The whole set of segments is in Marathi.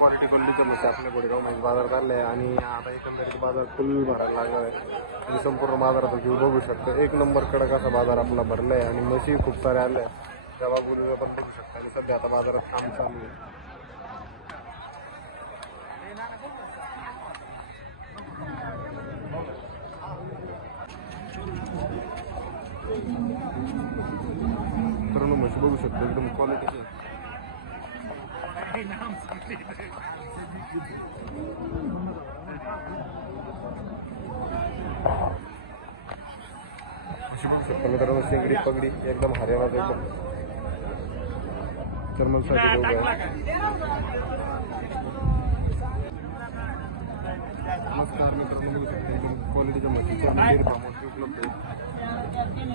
मोठी क्वालिटीचं म्हशी आपल्या गोडेगाव म्हैस बाजारात आले आहे आणि आता एकंदरीत बाजार फुल भरायला लागला आहे. आणि संपूर्ण बाजारात व्ह्यू बघू शकतो. एक नंबर कडक असा बाजार आपला भरला आहे आणि म्हशी खूप साऱ्या आल्या आहे त्या बाबूला पण बघू शकता. आणि सध्या आता बाजारात काम चालू आहे. मित्रांनो म्हशी बघू शकतो. एकदम क्वालिटीची म्हशी बघू शकतो मित्रांनो शेंगडी पगडी एकदम हरियाणाचं एकदम जर्मनसाठी लोक आहे नमस्कार मित्रांनो बघू शकतो एकदम क्वालिटीच्या म्हशीच्या डेअरी फार्मवरती उपलब्ध आहे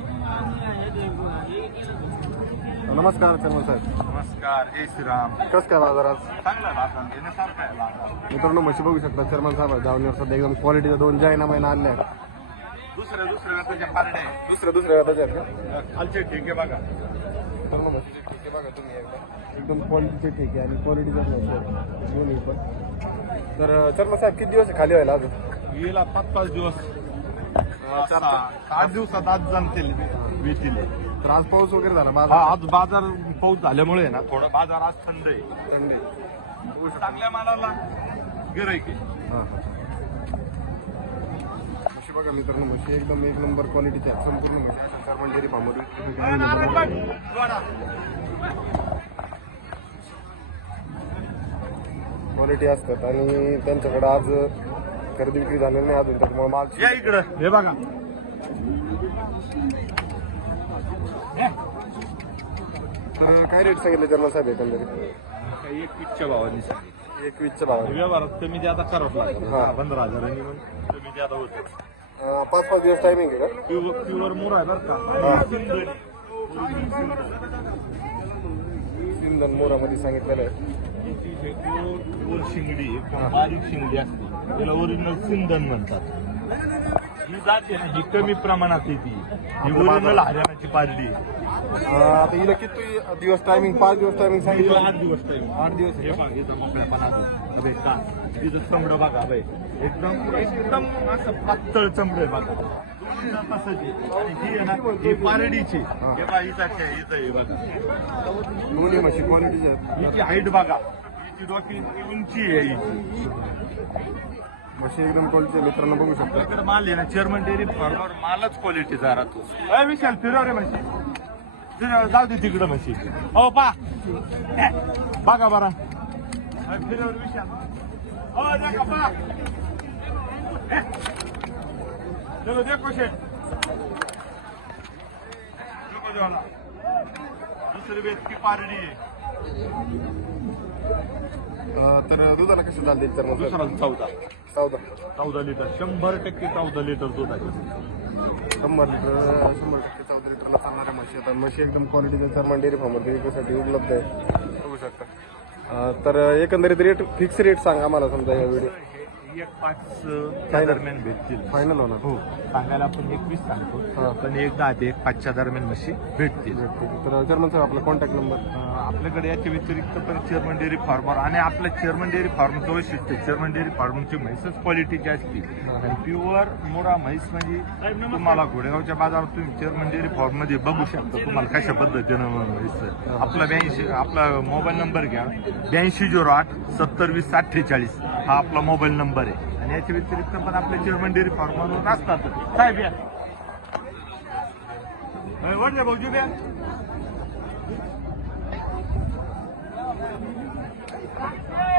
नमस्कार चर्मन साहेब. नमस्कार जय श्रीराम. कसं काय बाजारात चांगला लागा घेण्यासारखा आहे लागा मित्रांनो म्हशी बघू शकता चर्मन साहेब जाऊन सध्या एकदम क्वालिटीच्या दोन जायना महिना आणले आहेत. दुसऱ्या दुसऱ्या तुझ्या पारडे दुसऱ्या दुसऱ्या गटाचे आहेत का? खालचे ठीक आहे बघा. मित्रांनो म्हशीचे ठेके बघा तुम्ही एकदा. एकदम क्वालिटीचे ठेके आणि क्वालिटीचे म्हशी आहेत. दोन्ही पण. तर चर्मन साहेब किती दिवस आहे? खाली व्हायला अजून? गेला पाच पाच दिवस. सहा- आठ दिवसात आज जमतील. वेतील तर आज पाऊस वगैरे झाला हा बाजार आज बाजार पाऊस झाल्यामुळे ना थोडा बाजार आज थंड आहे. थंडी चांगल्या मालाला गिरायक आहे. हां. म्हशी बघा मित्रांनो म्हशी एकदम एक नंबर क्वालिटीच्या आहेत. संपूर्ण म्हशी. अशा कार्बन डेअरी क्वालिटी असतात आणि त्यांच्याकडे आज खरेदी विक्री झालेली नाही अजून त्याच्यामुळे माल या इकडं. हे बघा. तर काय रेट सांगितले जर्मन साहेब एकंदरीत? काही एक पिच्च्या भावानी सांगितलं. एक वीसच्या भावाने. व्यवहारात कमी जादा करावं लागतं हा. दहा पंधरा हजारांनी कमी जादा होतं. अं, पाच पाच दिवस टायमिंग आहे का? प्युअर प्युअर मोर आहे बरं हा. का. सिंधन मोरामध्ये सांगितलेलं आहे. याची गोल गोल शिंगडी आहे, बारीक शिंगडी असते. त्याला ओरिजिनल सिंधन म्हणतात. ही जाते ना ही कमी प्रमाणात येते ही ओरिजिनल हरियाणाची. अं, आता हिला किती दिवस टायमिंग पाच दिवस टायमिंग सांगितलं? आठ दिवस टाइम आठ दिवस हे? बघ मोकळ्यापणा. अबे का? चमडं बघा एकदम एकदम असं पातळ चमडं आहे बघा. आणि ही आहे ना ही पारडीची. हे. बघा बघा. दोन्ही म्हशी हिची हाईट बघा. हिची डोकी उंची आहे हिची. म्हशी एकदम क्वालिटीचे मित्रांनो बघू शकता. आपल्याकडे माल आहे ना चेअरमन डेअरी फार्मर मालच क्वालिटीचा राहतो अय विशाल फिरव रे म्हशी फिरव जाऊ दे तिकडं म्हशी हो पा. बघा बरा. फिरव रे विशाल. हो देखो पा. चलो देखो शेठ देखो जेवाला दुसरी बेत की पारडी आहे. तर दुधाला कसं चालते तर मग? दुसरा चौदा. चौदा. चौदा लिटर. शंभर टक्के चौदा लिटर दूध आहे. शंभर लिटर शंभर टक्के चौदा लिटरला चालणाऱ्या म्हशी आता म्हशी एकदम क्वालिटीच्या चर्मन डेअरी फार्ममध्ये विकण्यासाठी उपलब्ध आहे. बघू शकता. तर एकंदरीत रेट फिक्स रेट सांगा मला समजा या व्हिडिओ हे एक पाच च्या दरम्यान भेटतील. फायनल होणार. हो. सांगायला आपण एकवीस. सांगतो. पण एक दहा ते एक पाचच्या दरम्यान म्हशी भेटतील. तर चर्मन साहेब आपला कॉन्टॅक्ट नंबर आपल्याकडे याच्या व्यतिरिक्त पण चेअरमन डेअरी फार्मर आणि आपल्या चेअरमन डेअरी फार्मचं वैशिष्ट्य चेअरमन डेअरी फार्मची म्हैसच क्वालिटीची असते आणि प्युअर मोरा म्हैस म्हणजे तुम्हाला घोडेगावच्या बाजारात तुम्ही चेअरमन डेअरी फार्ममध्ये बघू शकता तुम्हाला कशा पद्धतीनं म्हैस आपला ब्याऐंशी आपला मोबाईल नंबर घ्या. ब्याऐंशी झिरो आठ सत्तर वीस अठ्ठेचाळीस. हा आपला मोबाईल नंबर आहे. आणि याच्या व्यतिरिक्त पण आपल्या चेअरमन डेअरी फार्मवर असतात. साहेब या. भाऊजी Back